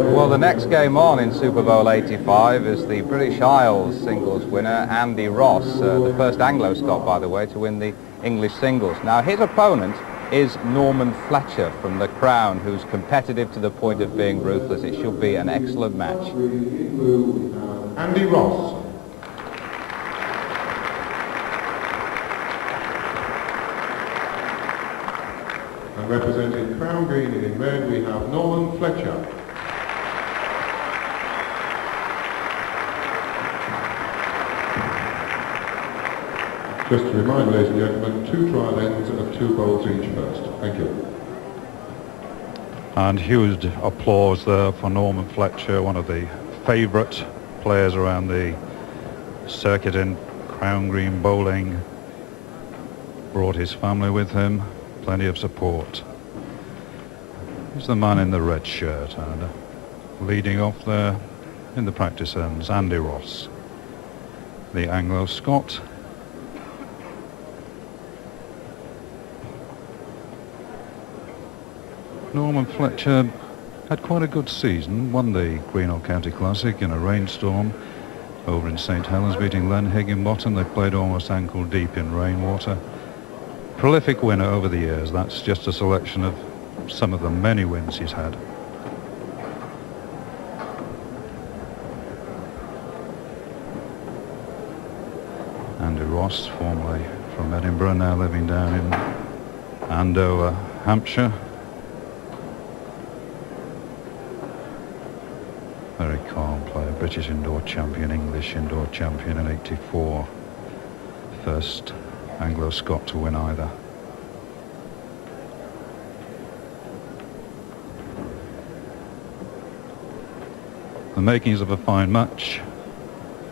Well, the next game on in Super Bowl 85 is the British Isles singles winner, Andy Ross, the first Anglo-Scot, by the way, to win the English singles. Now, his opponent is Norman Fletcher from the Crown, who's competitive to the point of being ruthless. It should be an excellent match. Andy Ross. And representing Crown Green in red, we have Norman Fletcher. Just to remind, ladies and gentlemen, 2 trial ends of 2 bowls each first. Thank you. And huge applause there for Norman Fletcher, one of the favourite players around the circuit in Crown Green bowling. Brought his family with him, plenty of support. He's the man in the red shirt, and leading off there in the practice ends, Andy Ross, the Anglo-Scot. Norman Fletcher had quite a good season, won the Greenock County Classic in a rainstorm over in St Helens, beating Len Higginbottom. They played almost ankle deep in rainwater. Prolific winner over the years. That's just a selection of some of the many wins he's had. Andy Ross, formerly from Edinburgh, now living down in Andover, Hampshire. Very calm player, British indoor champion, English indoor champion in '84. First Anglo-Scot to win either. The makings of a fine match.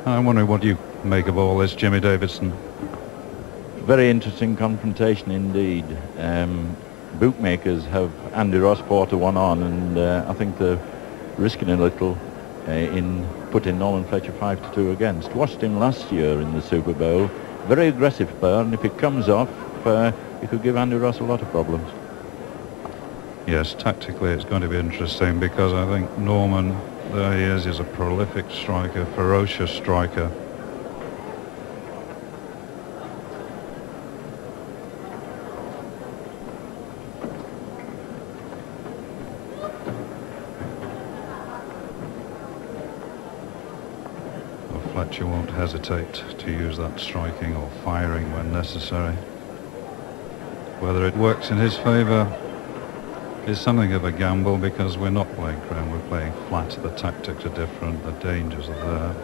I'm wondering what you make of all this, Jimmy Davidson. Very interesting confrontation indeed. Bookmakers have Andy Ross 4-1 on, and I think they're risking a little in putting Norman Fletcher 5-2 against. Watched him last year in the Super Bowl. Very aggressive player, and if it comes off, it could give Andy Ross a lot of problems. Yes, tactically it's going to be interesting, because I think Norman, there he is, he's a prolific striker, ferocious striker. Fletcher won't hesitate to use that striking or firing when necessary. Whether it works in his favour is something of a gamble, because we're not playing Crown, we're playing flat. The tactics are different, the dangers are there.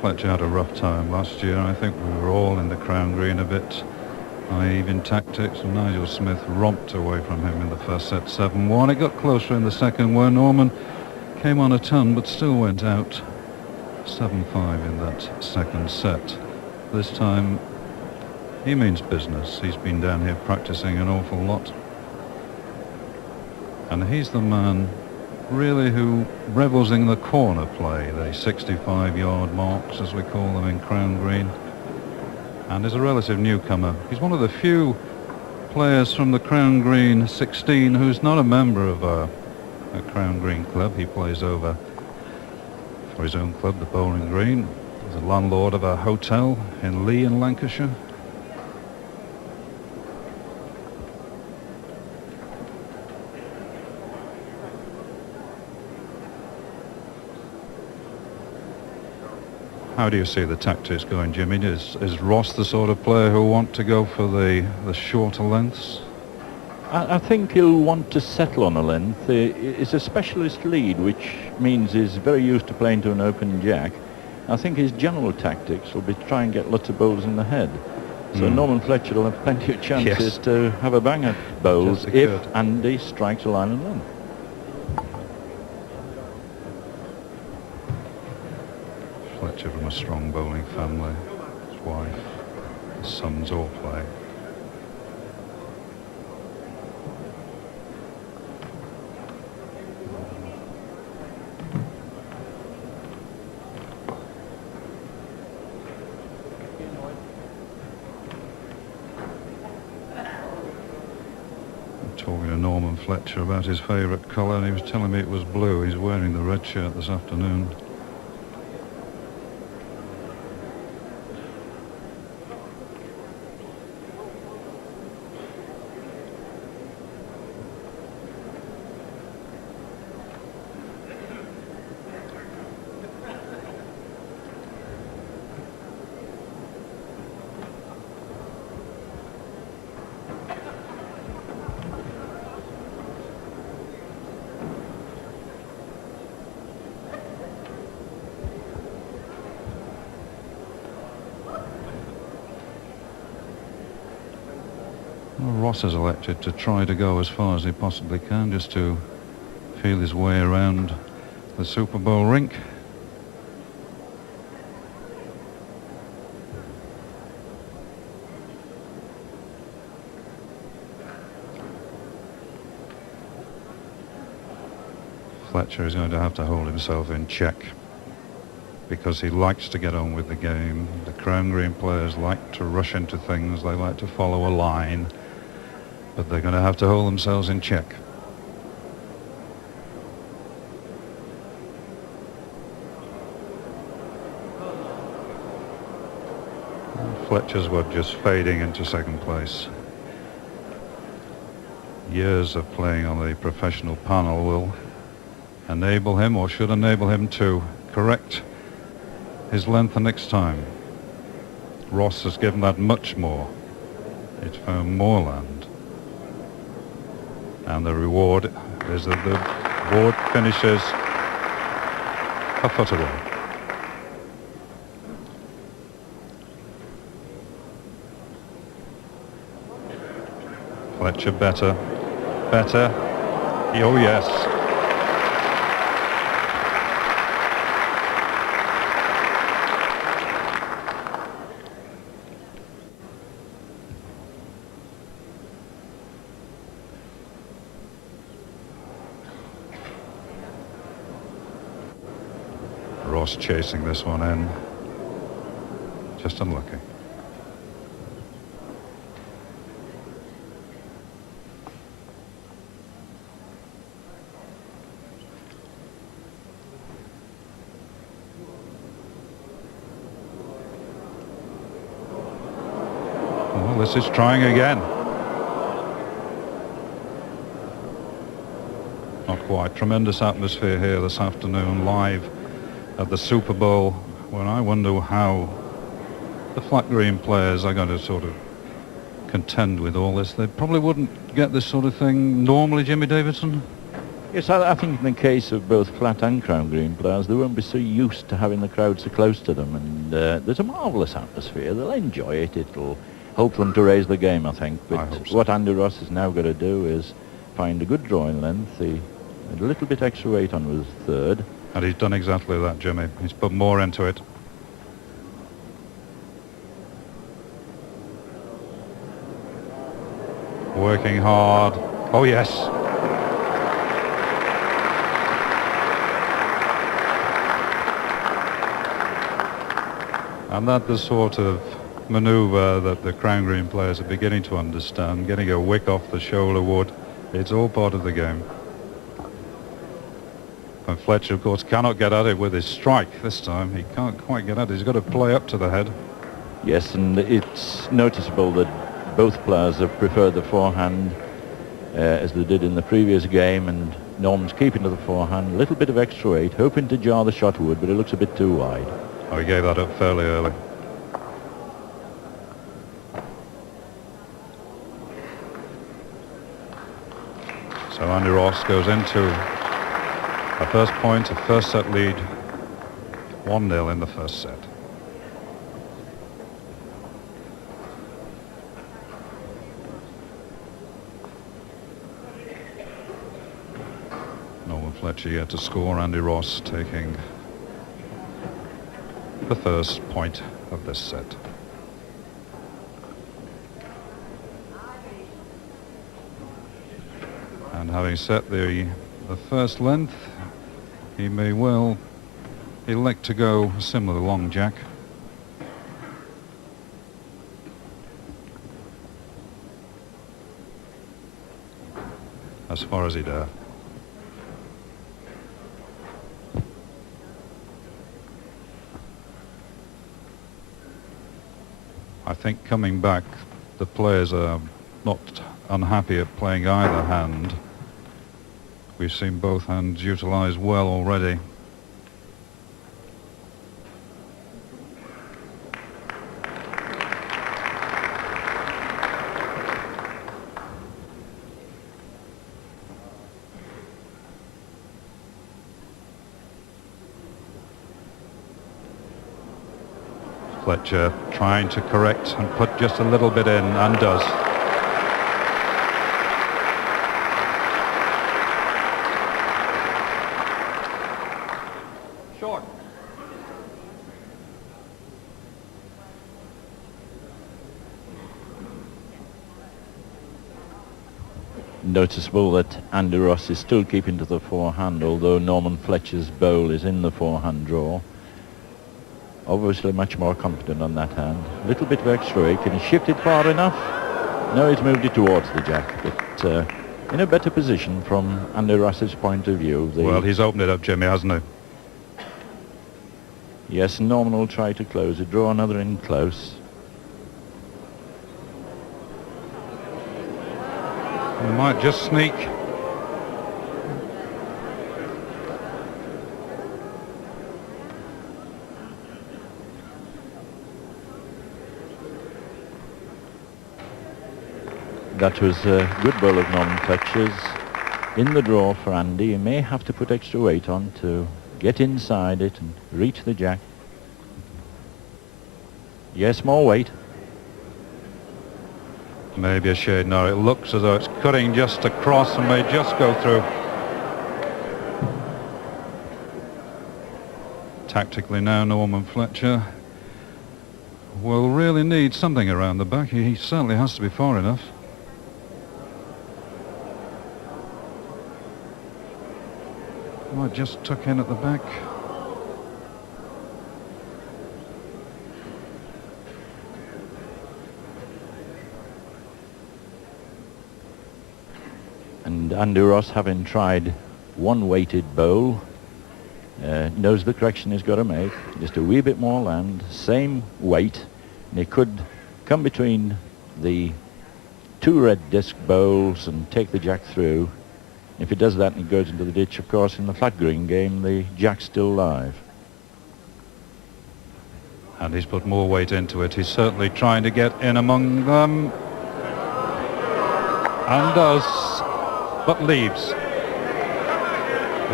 Fletcher had a rough time last year. I think we were all in the Crown Green a bit naive in tactics, and Nigel Smith romped away from him in the first set 7-1. It got closer in the second, where Norman came on a ton but still went out 7-5 in that second set. This time he means business. He's been down here practicing an awful lot, and he's the man really who revels in the corner play, the 65-yard marks as we call them in Crown Green, and is a relative newcomer. He's one of the few players from the Crown Green 16 who's not a member of a Crown Green club. He plays over for his own club, the Bowling Green. He's a landlord of a hotel in Lee in Lancashire. How do you see the tactics going, Jimmy? Is Ross the sort of player who'll want to go for the shorter lengths? I think he'll want to settle on a length. It's a specialist lead, which means he's very used to playing to an open jack. I think his general tactics will be to try and get lots of bowls in the head. So Norman Fletcher will have plenty of chances to have a bang at bowls if Andy strikes a line and length. Fletcher from a strong bowling family. His wife, his sons all play. Talking to Norman Fletcher about his favourite colour, and he was telling me it was blue. He's wearing the red shirt this afternoon. Well, Ross has elected to try to go as far as he possibly can, just to feel his way around the Super Bowl rink. Fletcher is going to have to hold himself in check, because he likes to get on with the game. The Crown Green players like to rush into things, they like to follow a line, but they're going to have to hold themselves in check. Fletcher's were just fading into second place. Years of playing on the professional panel will enable him, or should enable him, to correct his length the next time. Ross has given that much more. It's found more land. And the reward is that the board finishes a foot away. Fletcher better. Oh yes. Ross chasing this one in. Just unlucky. Well, this is trying again. Not quite. Tremendous atmosphere here this afternoon, live at the Super Bowl, where I wonder how the flat green players are going to sort of contend with all this. They probably wouldn't get this sort of thing normally, Jimmy Davidson. Yes, I think in the case of both flat and crown green players, they won't be so used to having the crowd so close to them, and there's a marvellous atmosphere. They'll enjoy it. It'll help them to raise the game, I think. But I hope so. What Andy Ross has now got to do is find a good drawing length, a little bit extra weight on with third. And he's done exactly that, Jimmy. He's put more into it. Working hard. Oh, yes. And that's the sort of manoeuvre that the Crown Green players are beginning to understand. Getting a wick off the shoulder wood. It's all part of the game. And Fletcher, of course, cannot get at it with his strike this time. He can't quite get at it. He's got to play up to the head. Yes, and it's noticeable that both players have preferred the forehand as they did in the previous game, and Norm's keeping to the forehand. A little bit of extra weight, hoping to jar the shot wood, but it looks a bit too wide. Oh, he gave that up fairly early. So Andy Ross goes into a first point, a first set lead, 1-0 in the first set. Norman Fletcher yet to score. Andy Ross taking the first point of this set. And having set the first length, he may well elect to go similar to long jack. as far as he dare. I think coming back, the players are not unhappy at playing either hand. We've seen both hands utilised well already. Fletcher trying to correct and put just a little bit in, and does. Short. Noticeable that Andy Ross is still keeping to the forehand, although Norman Fletcher's bowl is in the forehand draw. Obviously much more confident on that hand. A little bit of extra weight. Can he shift it far enough? No, he's moved it towards the jack, but in a better position from Andy Ross's point of view. Well, he's opened it up, Jimmy, hasn't he? Yes, Norman will try to close it. Draw another in close. He might just sneak. That was a good bowl of Norman Fletcher's. In the draw for Andy. He may have to put extra weight on to get inside it and reach the jack. Yes, more weight. Maybe a shade now. It looks as though it's cutting just across and may just go through. Tactically now, Norman Fletcher will really need something around the back. He certainly has to be far enough. Might just tuck in at the back. And Andy Ross, having tried one weighted bowl, knows the correction he's got to make. Just a wee bit more land, same weight, and he could come between the two red disc bowls and take the jack through. If he does that and he goes into the ditch, of course, in the flat green game, the jack's still live. And he's put more weight into it. He's certainly trying to get in among them. And does, but leaves.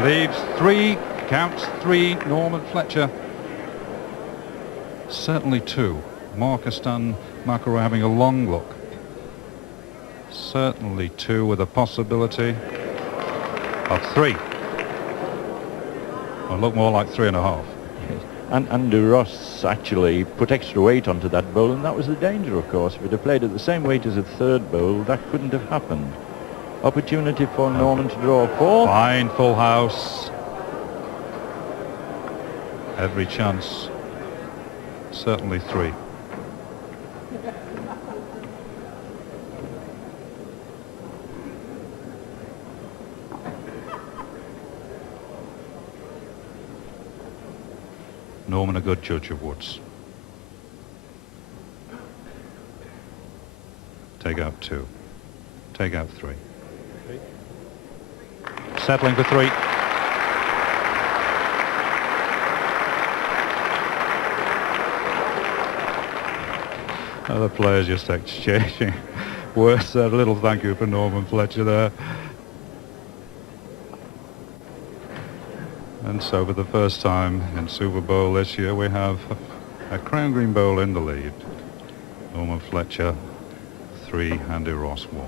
Leaves three, counts three, Norman Fletcher. Certainly two. Marcus and McElroy having a long look. Certainly two with a possibility of three. Well, look more like 3.5. Yes. And Andy Ross actually put extra weight onto that bowl, and that was the danger, of course. If it had played at the same weight as a third bowl, that couldn't have happened. Opportunity for Norman to draw a four. Fine full house. Every chance. Certainly three. Norman a good judge of woods. Take out two. Take out three. Settling for three. Other players just exchanging words. A little thank you for Norman Fletcher there. And so for the first time in Super Bowl this year, we have a Crown Green Bowl in the lead. Norman Fletcher 3, Andy Ross 1.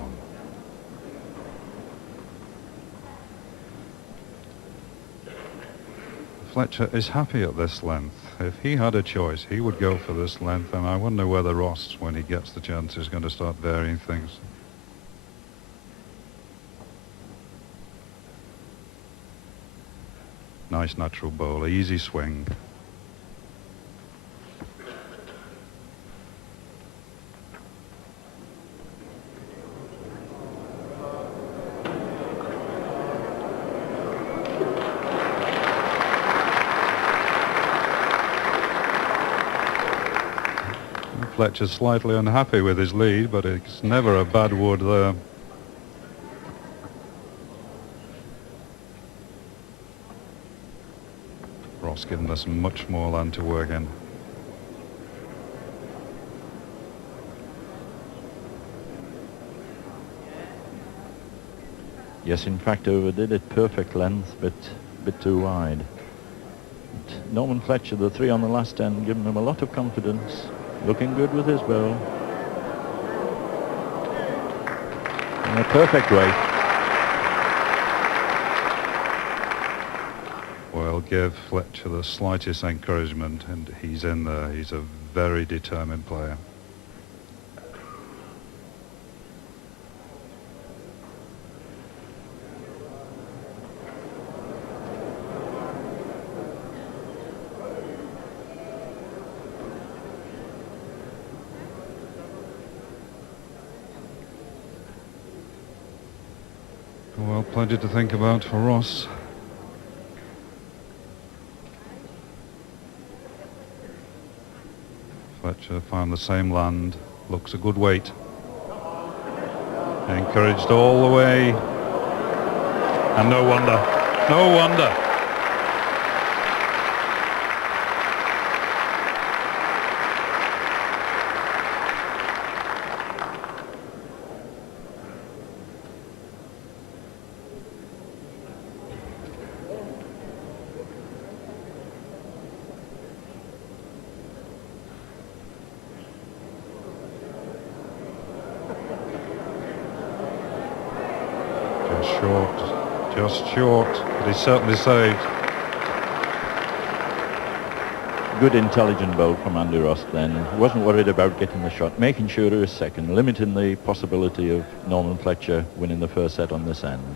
Fletcher is happy at this length. If he had a choice, he would go for this length, and I wonder whether Ross, when he gets the chance, is going to start varying things. Nice natural bowler, easy swing. Fletcher's slightly unhappy with his lead, but it's never a bad wood there. Ross giving us much more land to work in. Yes, in fact, overdid it. Perfect length, but a bit too wide. But Norman Fletcher, the 3 on the last end, giving him a lot of confidence. Looking good with his bowl. In a perfect way. Well, give Fletcher the slightest encouragement, and he's in there. He's a very determined player. Well, plenty to think about for Ross. Fletcher found the same land, looks a good weight. Encouraged all the way. And no wonder, no wonder. Just short, but he's certainly saved. Good intelligent bowl from Andy Ross then. Wasn't worried about getting the shot, making sure he was second, limiting the possibility of Norman Fletcher winning the first set on this end.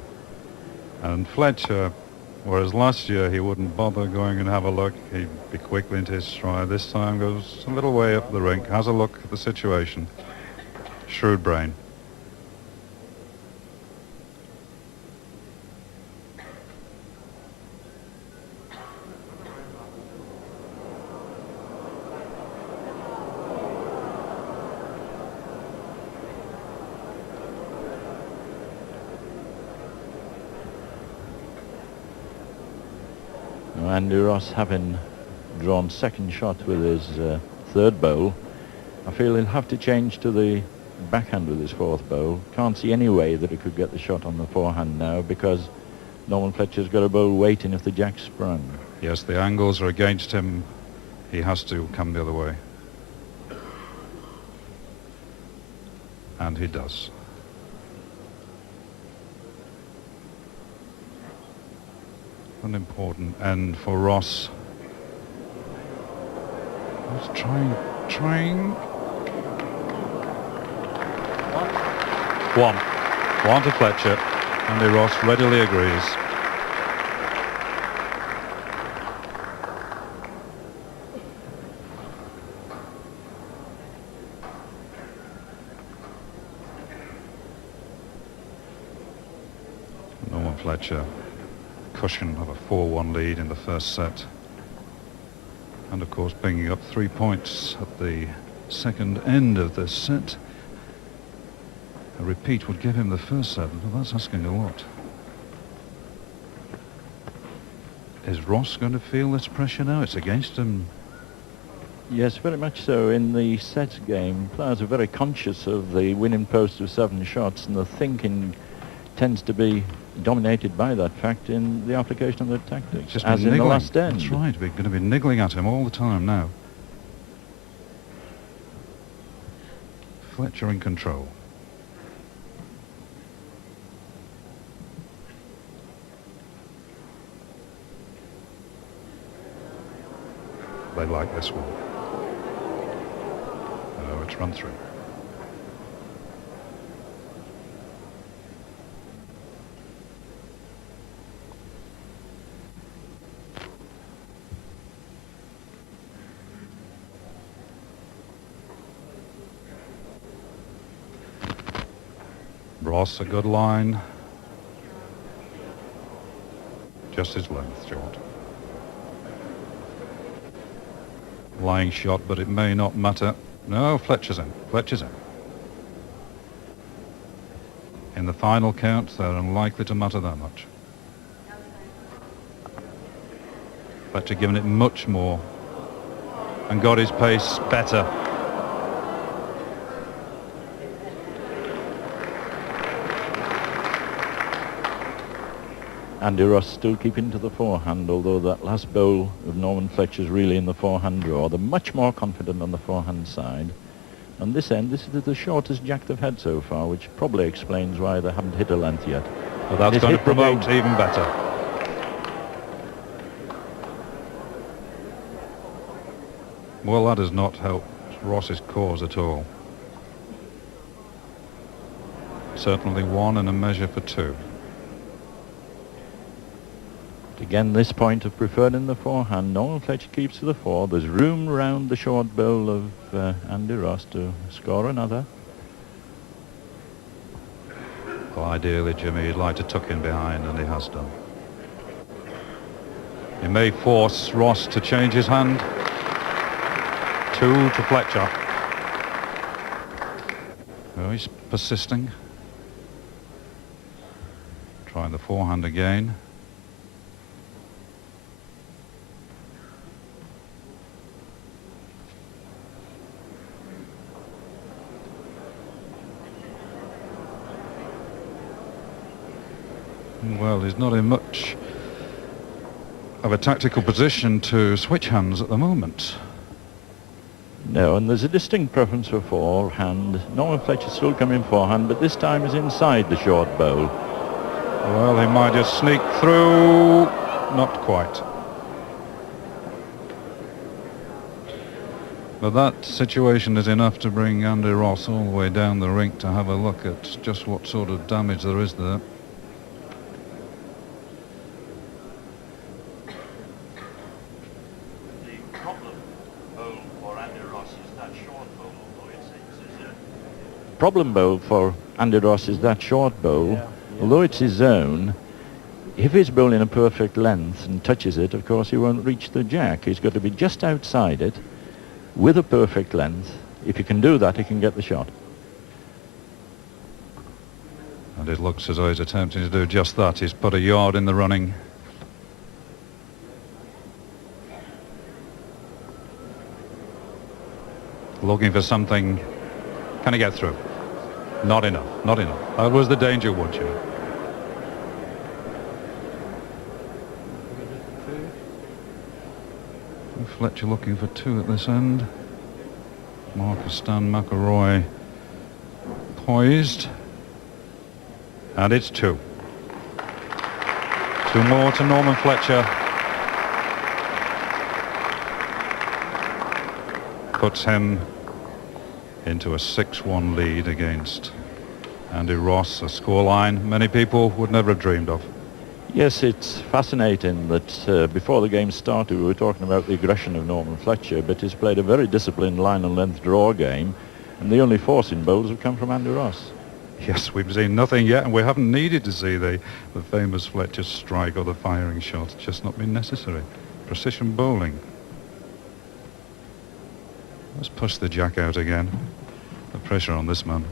And Fletcher, whereas last year he wouldn't bother going and have a look, he'd be quickly into his stride. This time goes a little way up the rink, has a look at the situation. Shrewd brain. Andy Ross, having drawn second shot with his third bowl, I feel he'll have to change to the backhand with his fourth bowl. Can't see any way that he could get the shot on the forehand now, because Norman Fletcher's got a bowl waiting if the jack sprung. Yes, the angles are against him. He has to come the other way. And he does. An important end for Ross. He's trying. One to Fletcher. Andy Ross readily agrees. Norman Fletcher, cushion of a 4-1 lead in the first set, and of course bringing up 3 points at the second end of this set. A repeat would give him the first set, but that's asking a lot. Is Ross going to feel this pressure now? It's against him. Yes, very much so. In the set game, players are very conscious of the winning post of 7 shots, and the thinking tends to be dominated by that fact in the application of the tactics, Just as in the last end. That's right, we're going to be niggling at him all the time now. Fletcher in control. They like this one. Oh, it's run through. Ross, a good line. Just his length short. Lying shot, but it may not matter. No, Fletcher's in. Fletcher's in. In the final count, they're unlikely to matter that much. Fletcher giving it much more and got his pace better. Andy Ross still keeping to the forehand, although that last bowl of Norman Fletcher's really in the forehand draw. They're much more confident on the forehand side. On this end, this is the shortest jack they've had so far, which probably explains why they haven't hit a length yet. Well, that's going to promote even better. Well, that has not helped Ross's cause at all. Certainly one and a measure for two. Again, this point of preferring the forehand. Norman Fletcher keeps to the fore. There's room round the short bowl of Andy Ross to score another. Well, ideally, Jimmy, he'd like to tuck in behind, and he has done. He may force Ross to change his hand. 2 to Fletcher. Oh, he's persisting. Trying the forehand again. Well, he's not in much of a tactical position to switch hands at the moment. No, and there's a distinct preference for forehand. Norman Fletcher still coming forehand, but this time is inside the short bowl. Well, he might just sneak through. Not quite. But that situation is enough to bring Andy Ross all the way down the rink to have a look at just what sort of damage there is there. Problem bowl for Andy Ross is that short bowl. Yeah. Although it's his own, if he's bowling a perfect length and touches it, of course he won't reach the jack. He's got to be just outside it with a perfect length. If he can do that, he can get the shot. And it looks as though he's attempting to do just that. He's put a yard in the running. Looking for something. Can he get through? Not enough, not enough. That was the danger, would you? Fletcher looking for 2 at this end. Marcus Stan McElroy poised. And it's 2. 2 more to Norman Fletcher. Puts him into a 6-1 lead against Andy Ross, a scoreline many people would never have dreamed of. Yes, it's fascinating that before the game started we were talking about the aggression of Norman Fletcher, but he's played a very disciplined line and length draw game, and the only forcing bowls have come from Andy Ross. Yes, we've seen nothing yet, and we haven't needed to see the famous Fletcher strike or the firing shot. It's just not been necessary. Precision bowling. Let's push the jack out again. The pressure on this man.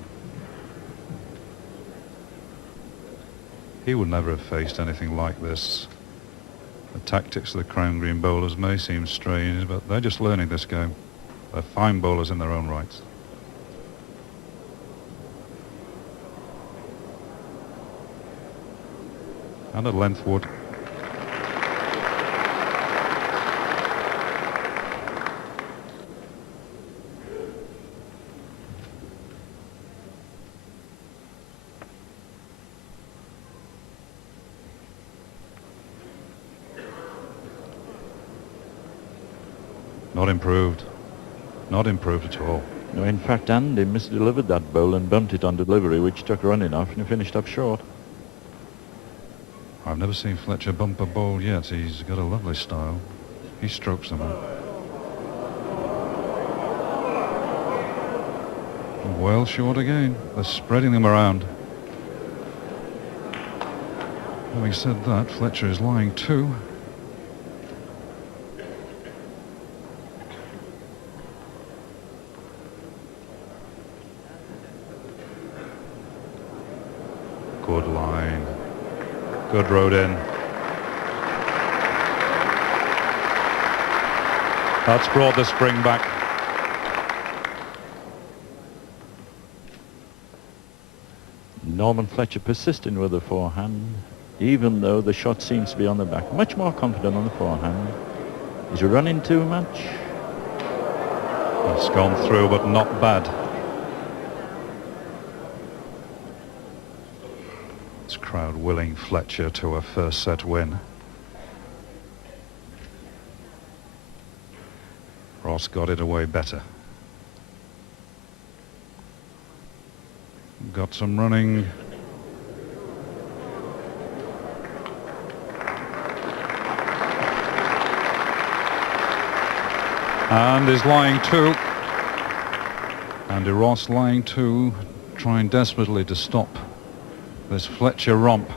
He would never have faced anything like this. The tactics of the Crown Green bowlers may seem strange, but they're just learning this game. They're fine bowlers in their own rights. And a length wood. Not improved. Not improved at all. No, in fact, Andy misdelivered that bowl and bumped it on delivery, which took running off, and he finished up short. I've never seen Fletcher bump a bowl yet. He's got a lovely style. He strokes them out. Well short again. They're spreading them around. Having said that, Fletcher is lying 2. Good road in. That's brought the spring back. Norman Fletcher persisting with the forehand, even though the shot seems to be on the back. Much more confident on the forehand. Is he running too much? It's gone through, but not bad. This crowd willing Fletcher to a first set win. Ross got it away better. Got some running. And is lying two. Andy Ross lying two, trying desperately to stop this Fletcher romp.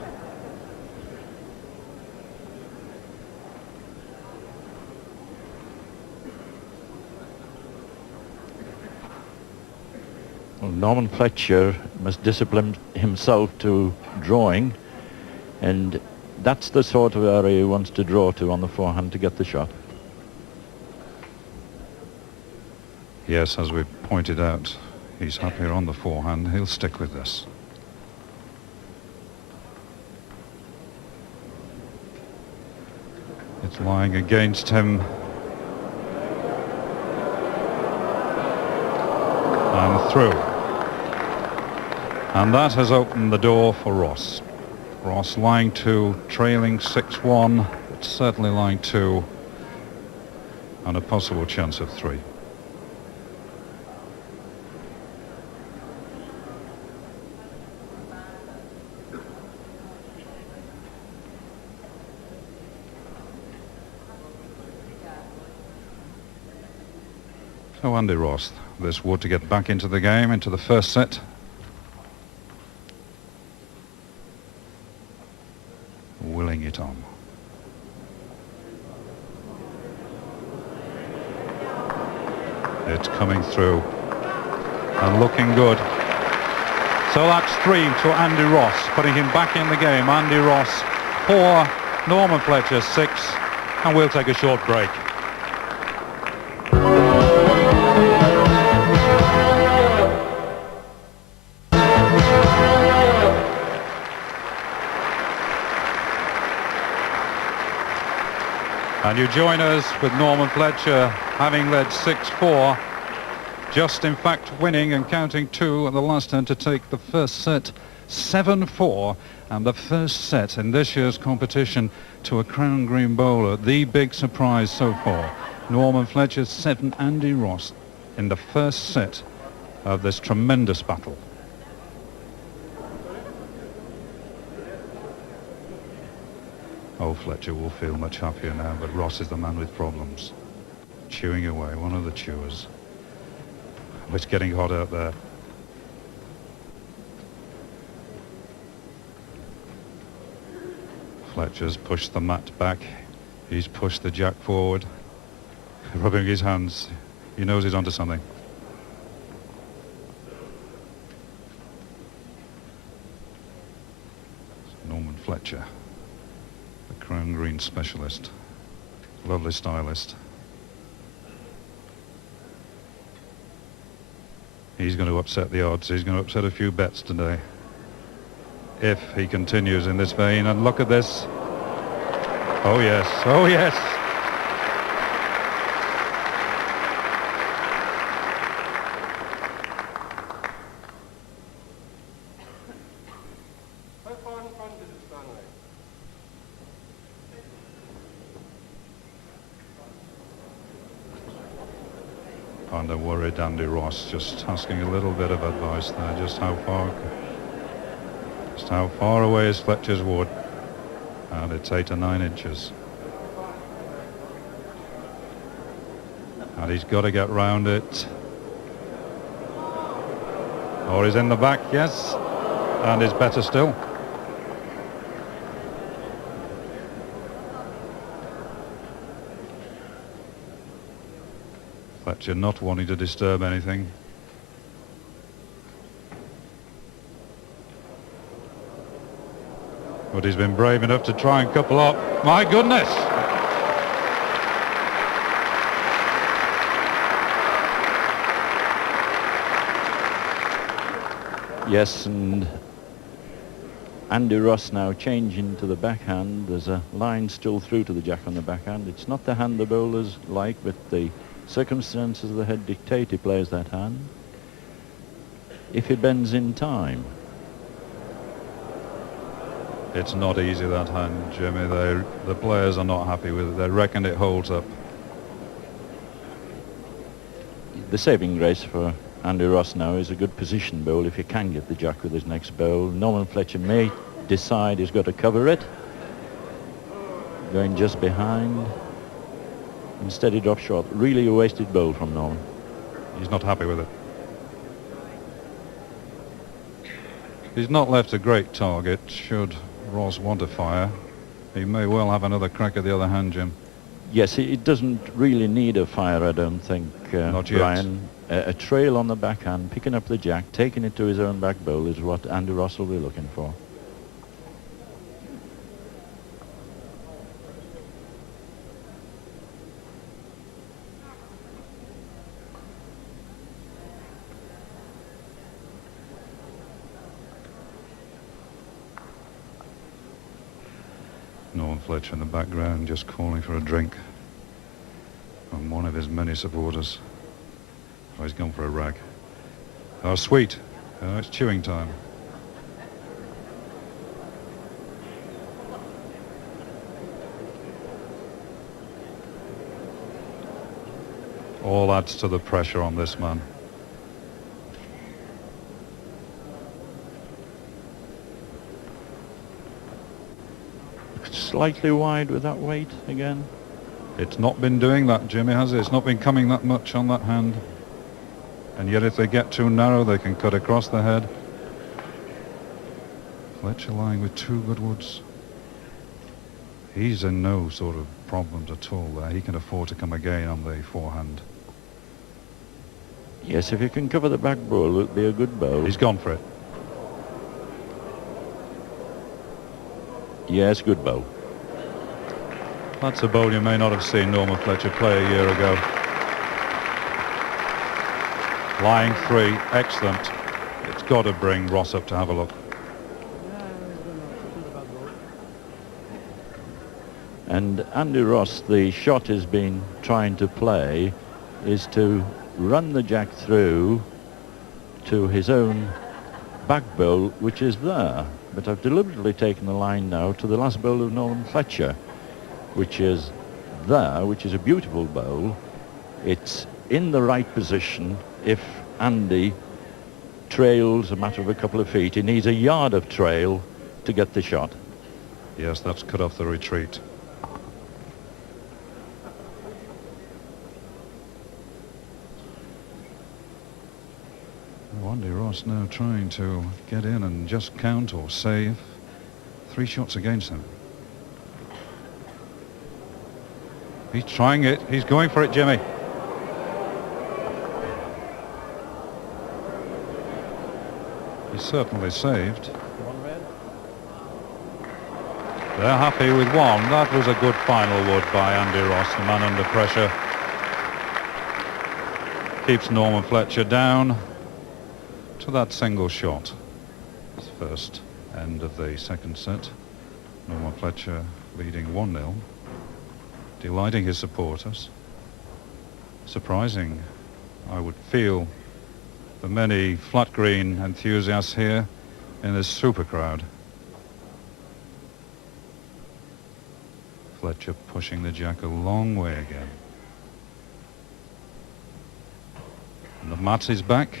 Well, Norman Fletcher must discipline himself to drawing, and that's the sort of area he wants to draw to on the forehand to get the shot. Yes, as we've pointed out, he's happier on the forehand. He'll stick with this. It's lying against him. And through. And that has opened the door for Ross. Ross lying two, trailing 6-1, but certainly lying two, and a possible chance of three. So Andy Ross, this would to get back into the game, into the first set. Willing it on. It's coming through and looking good. So that's three to Andy Ross, putting him back in the game. Andy Ross 4, Norman Fletcher 6, and we'll take a short break. And you join us with Norman Fletcher having led 6-4, just in fact winning and counting two at the last turn to take the first set 7-4, and the first set in this year's competition to a Crown Green bowler. The big surprise so far. Norman Fletcher 7, Andy Ross in the first set of this tremendous battle. Oh, Fletcher will feel much happier now, but Ross is the man with problems. Chewing away, one of the chewers. It's getting hot out there. Fletcher's pushed the mat back. He's pushed the jack forward, rubbing his hands. He knows he's onto something. Norman Fletcher, the Crown Green specialist, lovely stylist. He's going to upset the odds. He's going to upset a few bets today if he continues in this vein. And look at this. Oh yes, oh yes. And a worried Andy Ross, just asking a little bit of advice there, just how far away is Fletcher's wood, and it's 8 or 9 inches, and he's got to get round it, or he's in the back. Yes, and is better still. Fletcher not wanting to disturb anything. But he's been brave enough to try and couple up. My goodness! Yes, and Andy Ross now changing to the backhand. There's a line still through to the jack on the backhand. It's not the hand the bowlers like, but the circumstances of the head dictate he plays that hand. If he bends in time. It's not easy, that hand, Jimmy. The players are not happy with it. They reckon it holds up. The saving grace for Andy Ross now is a good position bowl if he can get the jack with his next bowl. Norman Fletcher may decide he's got to cover it. Going just behind. Instead he drops short. Really a wasted bowl from Norman. He's not happy with it. He's not left a great target. Should Ross want to fire, he may well have another crack at the other hand, Jim. Yes, it doesn't really need a fire, I don't think, Not yet. Brian. A trail on the backhand, picking up the jack, taking it to his own back bowl is what Andy Ross will be looking for. Norman Fletcher in the background just calling for a drink from one of his many supporters. Oh, he's gone for a rag. Oh, sweet. Oh, it's chewing time. All adds to the pressure on this man. Slightly wide with that weight again. It's not been doing that, Jimmy, has it? It's not been coming that much on that hand. And yet if they get too narrow, they can cut across the head. Fletcher lying with two good woods. He's in no sort of problems at all there. He can afford to come again on the forehand. Yes, if you can cover the back bowl, it would be a good bowl. He's gone for it. Yes, good bowl. That's a bowl you may not have seen Norman Fletcher play a year ago. Lying three, excellent. It's got to bring Ross up to have a look. And Andy Ross, the shot has been trying to play is to run the jack through to his own back bowl, which is there. But I've deliberately taken the line now to the last bowl of Norman Fletcher, which is there, which is a beautiful bowl. It's in the right position. If Andy trails a matter of a couple of feet, he needs a yard of trail to get the shot. Yes, that's cut off the retreat. Andy Ross now trying to get in and just count or save. 3 shots against him. He's trying it. He's going for it, Jimmy. He's certainly saved. They're happy with one. That was a good final wood by Andy Ross, the man under pressure. Keeps Norman Fletcher down to that single shot. It's first end of the second set. Norman Fletcher leading 1-0. Delighting his supporters. Surprising, I would feel, the many flat green enthusiasts here in this super crowd. Fletcher pushing the jack a long way again. And the mat is back.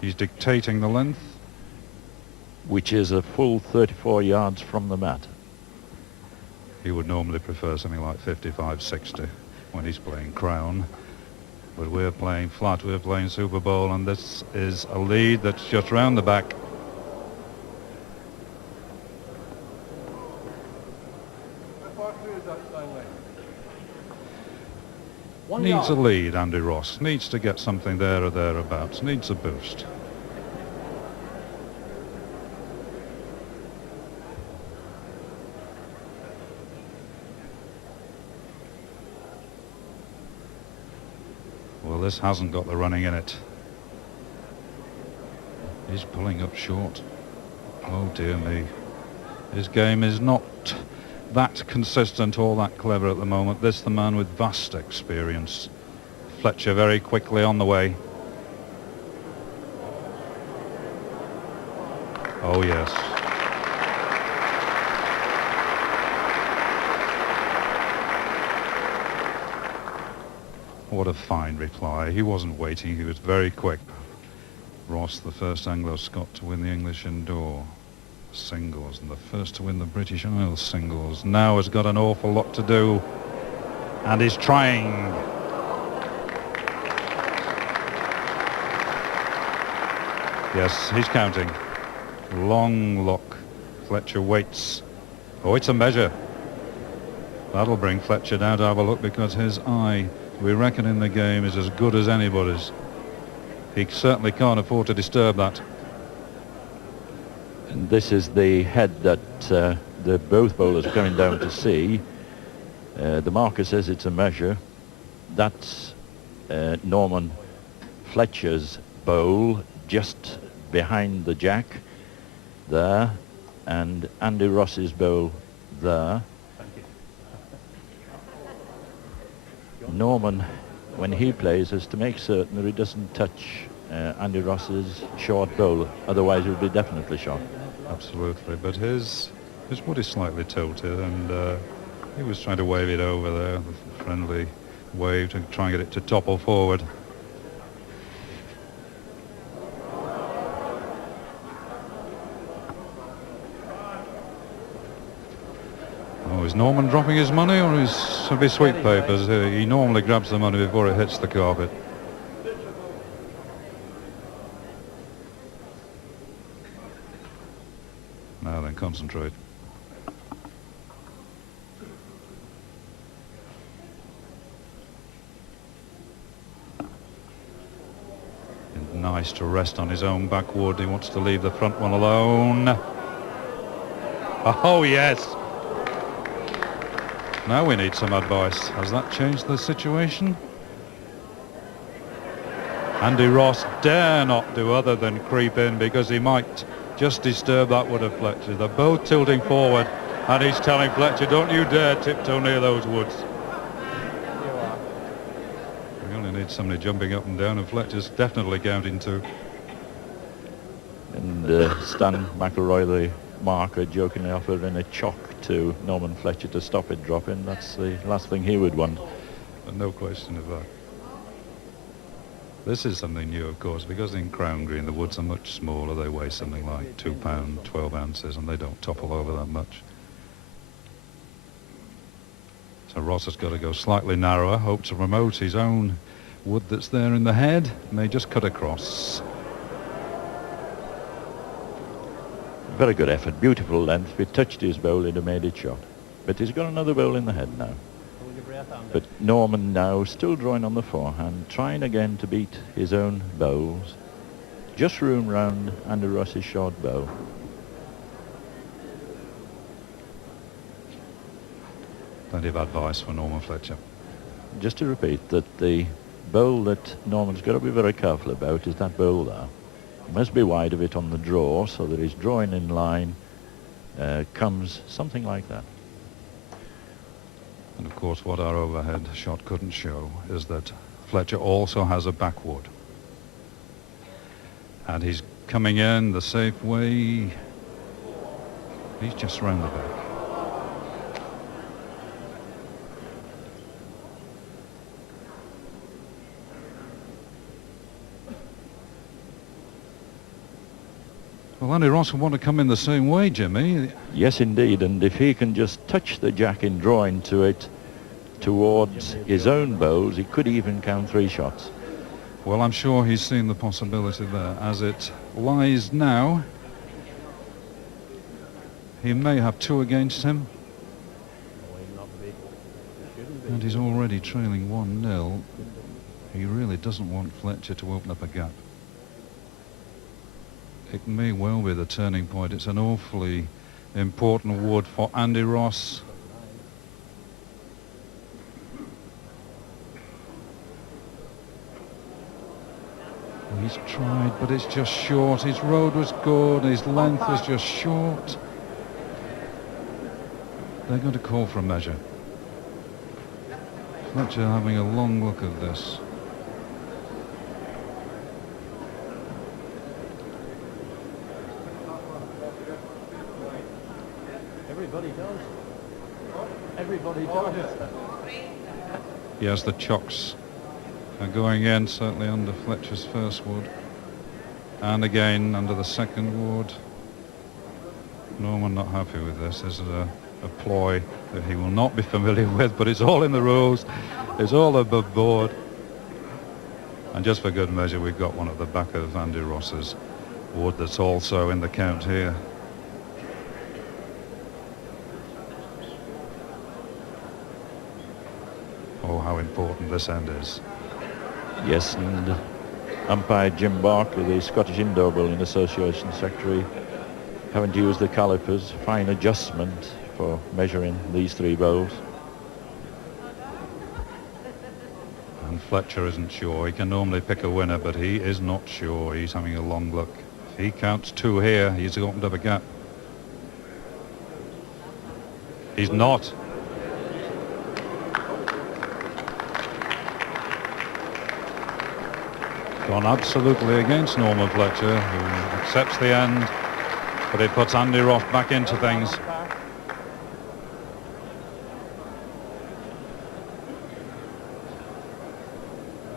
He's dictating the length. Which is a full 34 yards from the mat. He would normally prefer something like 55, 60 when he's playing crown. But we're playing flat, we're playing Super Bowl, and this is a lead that's just round the back. Needs a lead, Andy Ross. Needs to get something there or thereabouts. Needs a boost. this hasn't got the running in it. He's pulling up short. Oh dear me. His game is not that consistent or that clever at the moment. This the man with vast experience. Fletcher very quickly on the way. Oh yes. What a fine reply. He wasn't waiting, he was very quick. Ross, the first Anglo-Scot to win the English indoor singles and the first to win the British Isles singles, now has got an awful lot to do, and is trying. Yes, he's counting. Long look. Fletcher waits. Oh, it's a measure. That'll bring Fletcher down to have a look, because his eye, we reckon, in the game is as good as anybody's. He certainly can't afford to disturb that. And this is the head that the both bowlers are coming down to see. The marker says it's a measure. That's Norman Fletcher's bowl just behind the jack there, and Andy Ross's bowl there. Norman, when he plays, has to make certain that he doesn't touch Andy Ross's short bowl, otherwise it would be definitely shot. Absolutely, but his wood is slightly tilted, and he was trying to wave it over there, the friendly wave to try and get it to topple forward. Oh, is Norman dropping his money, or is it be sweet papers? He normally grabs the money before it hits the carpet. Now then, concentrate. Nice to rest on his own backwood. He wants to leave the front one alone. Oh yes. Now we need some advice. Has that changed the situation? Andy Ross dare not do other than creep in, because he might just disturb that wood of Fletcher. They're both tilting forward, and he's telling Fletcher, don't you dare tiptoe near those woods. We only need somebody jumping up and down, and Fletcher's definitely counting two. And Stan McElroy, the marker, jokingly offering a chalk to Norman Fletcher to stop it dropping. That's the last thing he would want. But no question of that. This is something new, of course, because in Crown Green the woods are much smaller. They weigh something like 2 pounds, 12 ounces, and they don't topple over that much. So Ross has got to go slightly narrower, hope to promote his own wood that's there in the head. May just cut across. Very good effort, beautiful length. If he touched his bowl, he'd have made it shot. But he's got another bowl in the head now. But Norman now still drawing on the forehand, trying again to beat his own bowls. Just room round Andy Ross's short bow. Plenty of advice for Norman Fletcher. Just to repeat that the bowl that Norman's got to be very careful about is that bowl there. He must be wide of it on the draw, so that his drawing in line comes something like that. And of course what our overhead shot couldn't show is that Fletcher also has a backwood. And he's coming in the safe way. He's just round the back. Well, Andy Ross will want to come in the same way, Jimmy. Yes, indeed, and if he can just touch the jack in drawing to it towards his own bowls, he could even count 3 shots. Well, I'm sure he's seen the possibility there. As it lies now, he may have 2 against him. And he's already trailing 1-0. He really doesn't want Fletcher to open up a gap. It may well be the turning point. It's an awfully important wood for Andy Ross. He's tried, but it's just short. His road was good, his length was just short. They're going to call for a measure. Fletcher having a long look at this. Everybody does. Everybody does. Yes, the chocks are going in, certainly under Fletcher's first wood. And again under the second wood. Norman not happy with this. This is a ploy that he will not be familiar with, but it's all in the rules. It's all above board. And just for good measure, we've got one at the back of Andy Ross's wood that's also in the count here. Oh, how important this end is. Yes, and umpire Jim Barker, the Scottish Indoor Bowling Association secretary, having to use the calipers, fine adjustment for measuring these three bowls. And Fletcher isn't sure. He can normally pick a winner, but he is not sure. He's having a long look. If he counts two here, he's opened up a gap. He's not. Gone absolutely against Norman Fletcher, who accepts the end, but it puts Andy Ross back into things.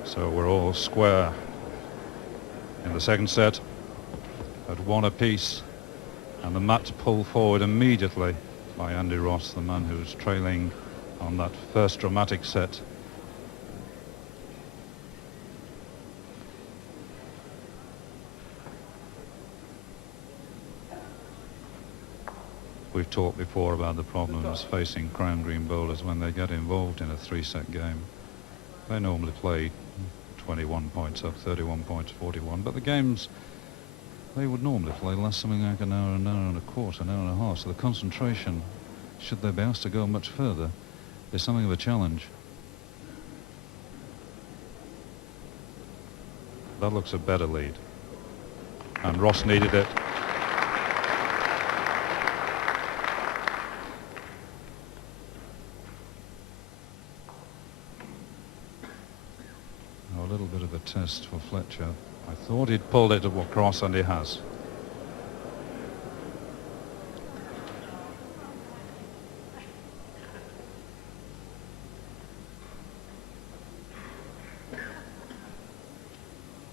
So we're all square in the second set at one apiece, and the mat's pulled forward immediately by Andy Ross, the man who's trailing on that first dramatic set. We've talked before about the problems facing Crown Green bowlers when they get involved in a three-set game. They normally play 21 points up, 31 points, 41, but the games they would normally play last something like an hour and a quarter, an hour and a half. So the concentration, should they be asked to go much further, is something of a challenge. That looks a better lead, and Ross needed it. A little bit of a test for Fletcher. I thought he'd pulled it across, and he has.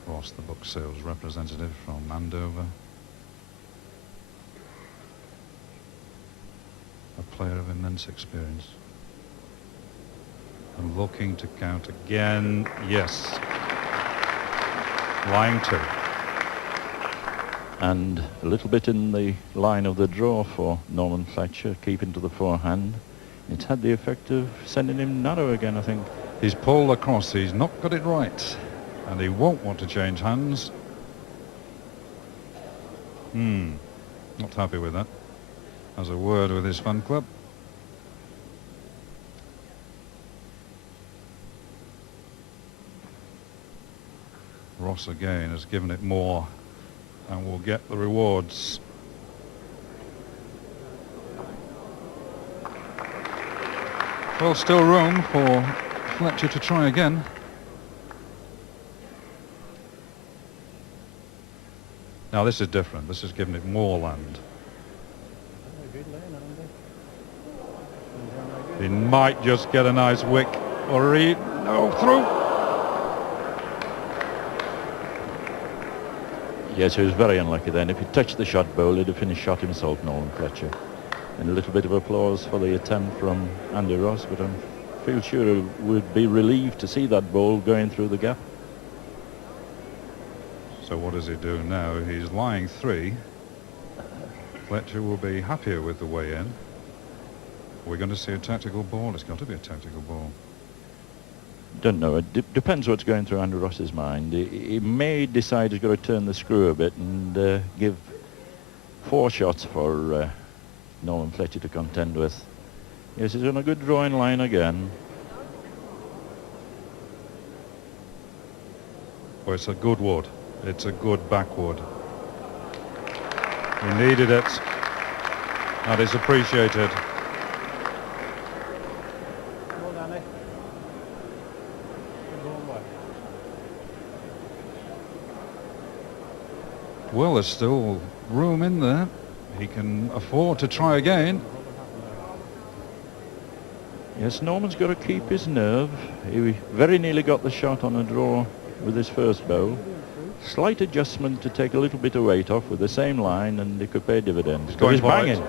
Ross, the book sales representative from Andover. A player of immense experience. And looking to count again. Yes. Line two. And a little bit in the line of the draw for Norman Fletcher, keeping to the forehand. It's had the effect of sending him narrow again, I think. He's pulled across. He's not got it right. And he won't want to change hands. Not happy with that. Has a word with his fan club. Ross again has given it more and will get the rewards. Well, still room for Fletcher to try again. Now this is different. This is giving it more land. He might just get a nice wick, or he no through. Yes, he was very unlucky then. If he touched the shot bowl, he'd have finished shot himself, Norman Fletcher. And a little bit of applause for the attempt from Andy Ross, but I feel sure he would be relieved to see that ball going through the gap. So what does he do now? He's lying three. Fletcher will be happier with the way in. We're going to see a tactical ball. It's got to be a tactical ball. Don't know. It depends what's going through Andy Ross's mind. He may decide he's got to turn the screw a bit and give 4 shots for Norman Fletcher to contend with. Yes, he's on a good drawing line again. Well, it's a good wood. It's a good backwood. He needed it. That is appreciated. Well, there's still room in there. He can afford to try again. Yes, Norman's got to keep his nerve. He very nearly got the shot on a draw with his first bowl. Slight adjustment to take a little bit of weight off with the same line, and he could pay dividends. He's going he's banging.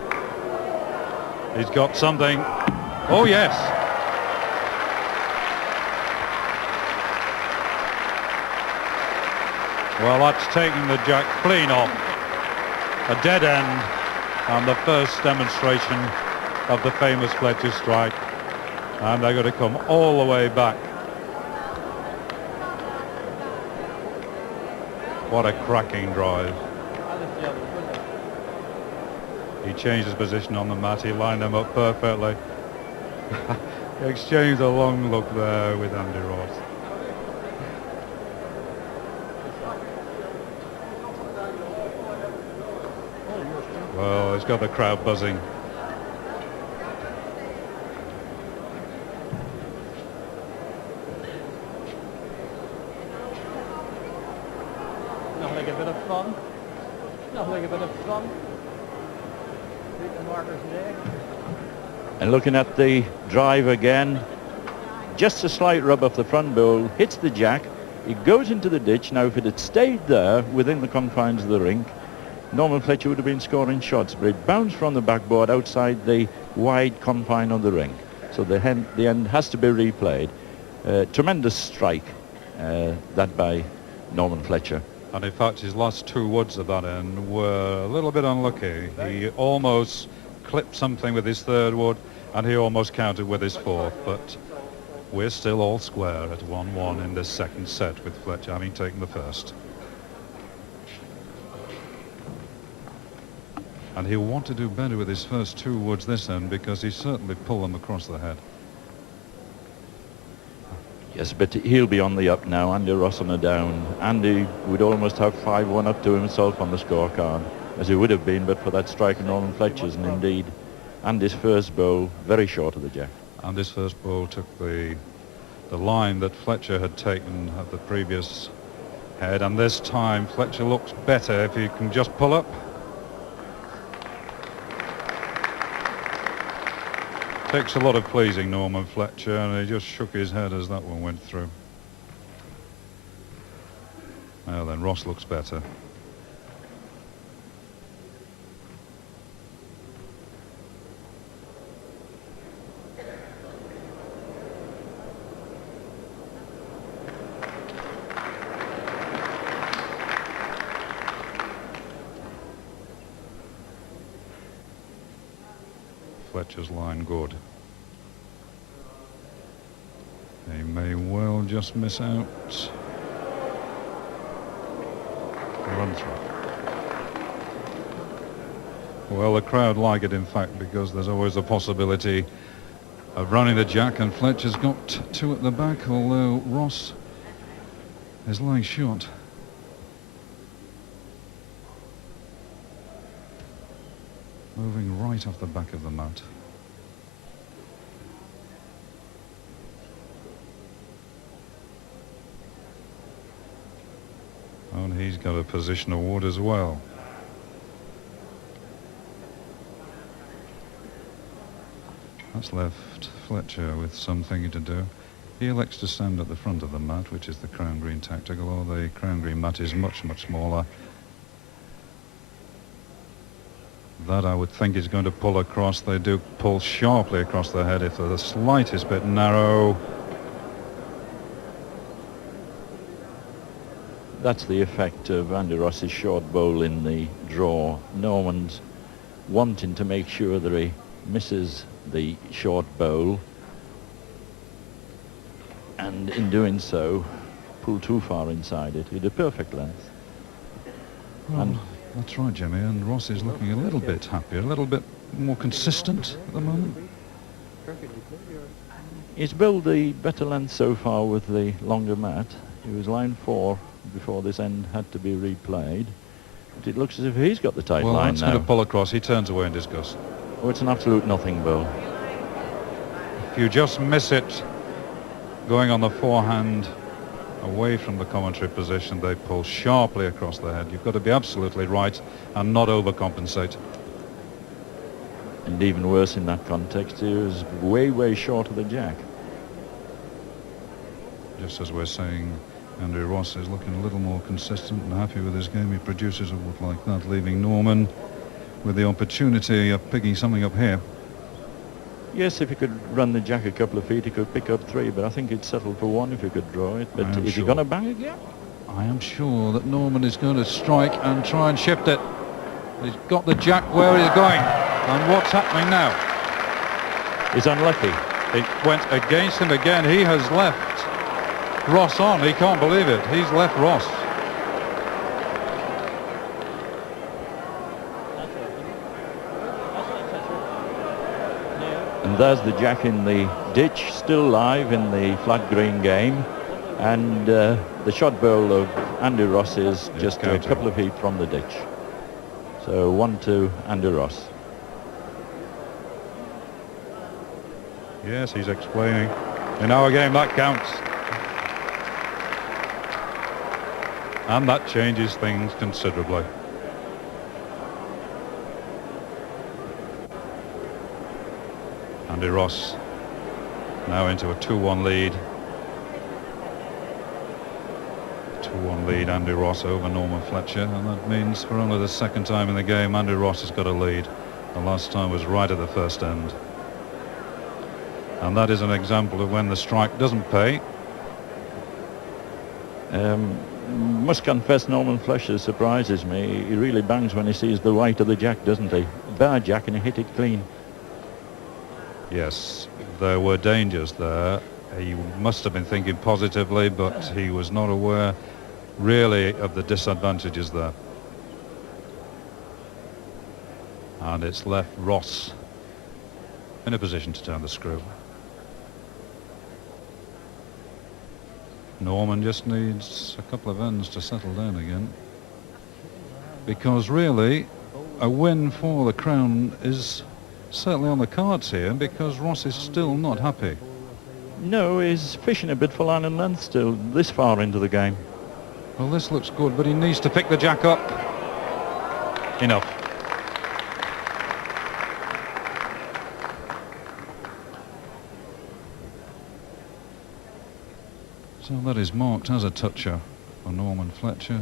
He's got something. Oh, yes. Well, that's taking the jack clean off. A dead end and the first demonstration of the famous Fletcher strike. And they're going to come all the way back. What a cracking drive. He changed his position on the mat. He lined them up perfectly. He exchanged a long look there with Andy Ross. Well, he's got the crowd buzzing. Nog like a bit of fun. Nog like a bit of fun. Beat the markers there. And looking at the drive again, just a slight rub off the front bowl, hits the jack, it goes into the ditch. Now if it had stayed there within the confines of the rink, Norman Fletcher would have been scoring shots, but it bounced from the backboard outside the wide confine of the rink. So the end has to be replayed. Tremendous strike, that by Norman Fletcher. And in fact, his last two woods at that end were a little bit unlucky. He almost clipped something with his third wood, and he almost countered with his fourth. But we're still all square at 1-1 in this second set, with Fletcher having taken the first. And he'll want to do better with his first two woods this end, because he certainly pulled them across the head. Yes, but he'll be on the up now. Andy Ross on the down. Andy would almost have 5-1 up to himself on the scorecard, as he would have been but for that strike of Norman Fletcher's. And indeed, Andy's first bowl very short of the jack. Andy's first bowl took the line that Fletcher had taken at the previous head, and this time Fletcher looks better if he can just pull up. Takes a lot of pleasing, Norman Fletcher, and he just shook his head as that one went through. Well, then Ross looks better. Fletcher's line good. He may well just miss out. Run through. Well, the crowd like it, in fact, because there's always a possibility of running the jack, and Fletcher's got two at the back, although Ross is lying short. Moving right off the back of the mat. And he's got a position of wood as well. That's left Fletcher with something to do. He elects to stand at the front of the mat, which is the Crown Green Tactical, although the Crown Green mat is much, much smaller. That I would think is going to pull across. They do pull sharply across the head if they're the slightest bit narrow. That's the effect of Andy Ross's short bowl in the draw. Norman's wanting to make sure that he misses the short bowl, and in doing so pull too far inside it. He had a perfect length. Well, and that's right, Jimmy, and Ross is looking a little bit happier, a little bit more consistent at the moment. he's bowled the better length so far with the longer mat. He was line 4 before this end had to be replayed. But it looks as if he's got the tight Well, line that's now. going to pull across. He turns away in disgust. Oh, it's an absolute nothing ball. If you just miss it going on the forehand away from the commentary position, they pull sharply across the head. You've got to be absolutely right and not overcompensate. And even worse in that context, he was way, way short of the jack. Just as we're saying, Andrew Ross is looking a little more consistent and happy with his game. He produces a wood like that, leaving Norman with the opportunity of picking something up here. Yes, if he could run the jack a couple of feet, he could pick up 3, but I think he'd settle for 1 if he could draw it. But is he going to bang again? I am sure that Norman is going to strike and try and shift it. He's got the jack where he's going. And what's happening now? He's unlucky. It went against him again. He has left Ross on. He can't believe it. He's left Ross. And there's the jack in the ditch, still live in the flat green game. And the shot bowl of Andy Ross is just a couple of feet from the ditch. So 1-2 Andy Ross. Yes, he's explaining. In our game, that counts. And that changes things considerably. Andy Ross now into a 2-1 lead. 2-1 lead, Andy Ross over Norman Fletcher, and that means for only the second time in the game Andy Ross has got a lead. The last time was right at the first end. And that is an example of when the strike doesn't pay. Must confess, Norman Fletcher surprises me. He really bangs when he sees the white of the jack, doesn't he? Bar jack, and he hit it clean. Yes, there were dangers there. He must have been thinking positively, but he was not aware really of the disadvantages there. And it's left Ross in a position to turn the screw. Norman just needs a couple of ends to settle down again, because really a win for the Crown is certainly on the cards here, because Ross is still not happy. No, he's fishing a bit for line and length still, this far into the game. Well, this looks good, but he needs to pick the jack up. Enough. So that is marked as a toucher for Norman Fletcher,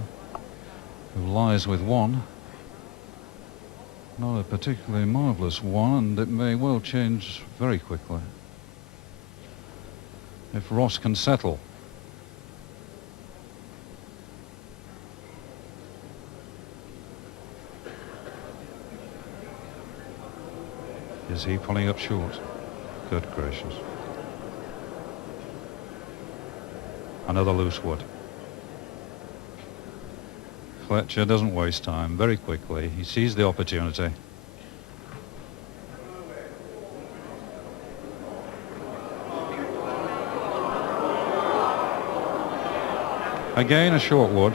who lies with 1. Not a particularly marvellous one, and it may well change very quickly if Ross can settle. Is he pulling up short? Good gracious. Another loose wood. Fletcher doesn't waste time. Very quickly he sees the opportunity. Again a short wood.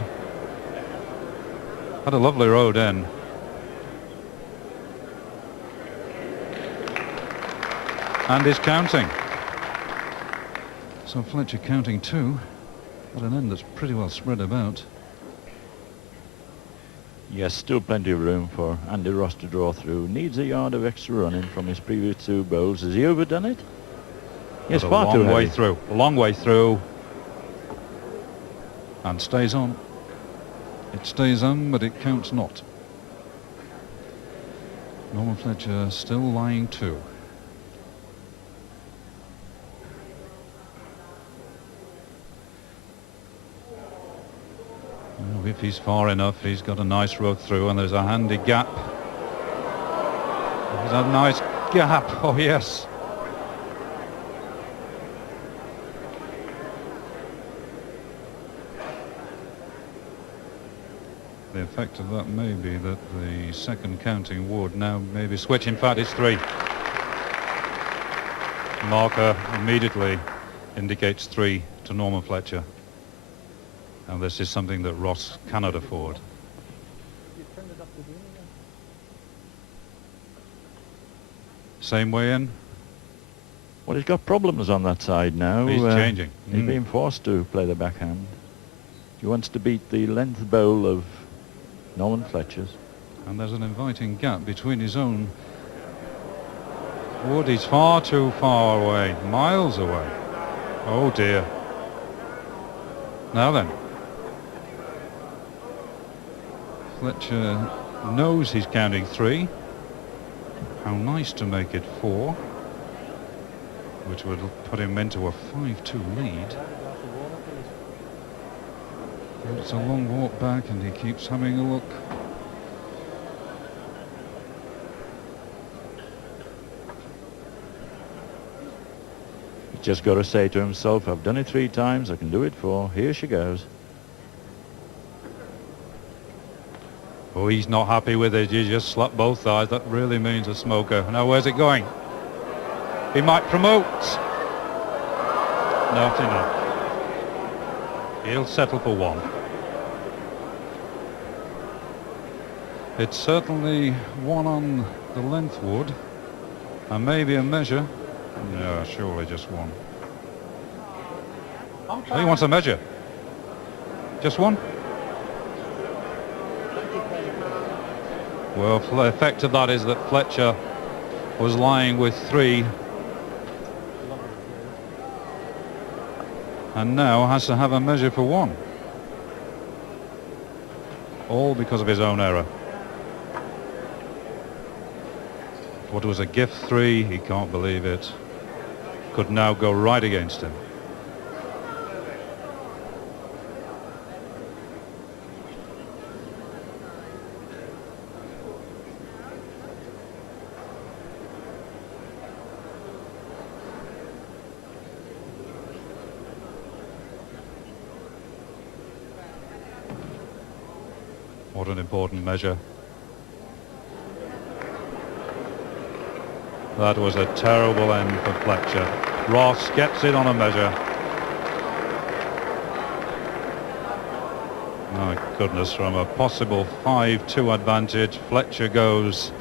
Had a lovely road in. And is counting. So Fletcher counting 2 at an end that's pretty well spread about. Yes, still plenty of room for Andy Ross to draw through. Needs a yard of extra running from his previous 2 bowls. Has he overdone it? Yes, far too way heavy. through. A long way through. And stays on. It stays on, but it counts not. Norman Fletcher still lying 2. Well, if he's far enough, he's got a nice road through, and there's a handy gap. There's a nice gap. Oh yes. The effect of that may be that the second counting would now maybe switch. In fact, it's 3. Marker immediately indicates 3 to Norman Fletcher. And this is something that Ross cannot afford. You turned it up to green again. Same way in. Well, he's got problems on that side now. He's changing. He's being forced to play the backhand. He wants to beat the length bowl of Norman Fletcher's. And there's an inviting gap between his own wood. He's far too far away, miles away. Oh dear. Now then. Fletcher knows he's counting 3. How nice to make it 4, which would put him into a 5-2 lead. But it's a long walk back and he keeps having a look. He's just got to say to himself, I've done it 3 times, I can do it 4. Here she goes. Oh, he's not happy with it. You just slap both thighs. That really means a smoker. Now, where's it going? He might promote. Not enough. He'll settle for 1. It's certainly 1 on the length wood. And maybe a measure. No, surely just 1. He wants a measure. Just 1? Well, the effect of that is that Fletcher was lying with 3 and now has to have a measure for 1. All because of his own error. What was a gift 3, he can't believe it. Could now go right against him. What an important measure. That was a terrible end for Fletcher. Ross gets it on a measure. My goodness, from a possible 5-2 advantage, Fletcher goes